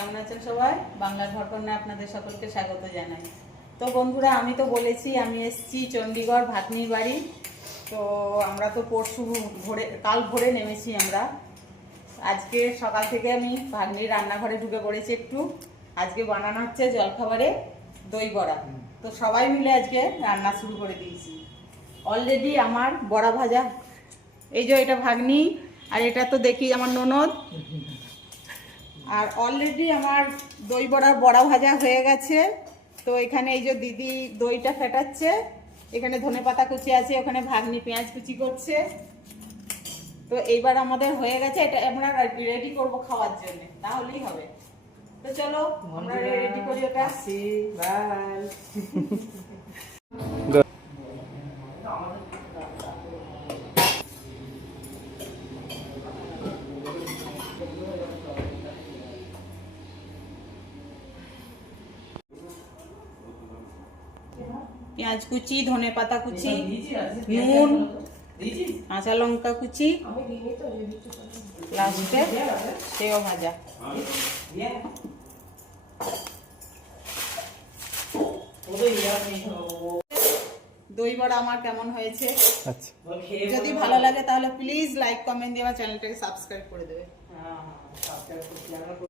কেমন আছেন সবাই? বাংলার ঘরকন্যায় আপনাদের সকলকে স্বাগত জানাই। তো বন্ধুরা, আমি তো বলেছি আমি এসেছি চণ্ডীগড় ভাতনির বাড়ি। তো আমরা তো পরশু কাল ভোরে নেমেছি আমরা। আজকে সকাল থেকে আমি ভাগ্নির রান্নাঘরে ঢুকে পড়েছি একটু। আজকে বানানো হচ্ছে জলখাবারে দই বড়া। তো সবাই মিলে আজকে রান্না শুরু করে দিয়েছি। অলরেডি আমার বড়া ভাজা, এই যে এটা ভাগ্নি, আর এটা তো দেখি আমার ননদ। আর অলরেডি আমার দই বড়ার বড়া ভাজা হয়ে গেছে। তো এখানে এই যে দিদি দইটা ফেটাচ্ছে, এখানে ধনেপাতা কুচি আছে, ওখানে ভাগ্নি পেঁয়াজ কুচি করছে। তো এইবার আমাদের হয়ে গেছে, এটা আমরা রেডি করব খাওয়ার জন্য, তাহলেই হবে। তো চলো আমরা রেডি করি ওটা। বাই। পেঁয়াজ কুচি, ধনে পাতা কুচি, নুন, কাঁচা লঙ্কা কুচি, লাস্টে সেও ভাজা। দই বড়া আমার কেমন হয়েছে, যদি ভালো লাগে তাহলে প্লিজ লাইক কমেন্ট দিয়ে আমার চ্যানেলটাকে সাবস্ক্রাইব করে দেবে।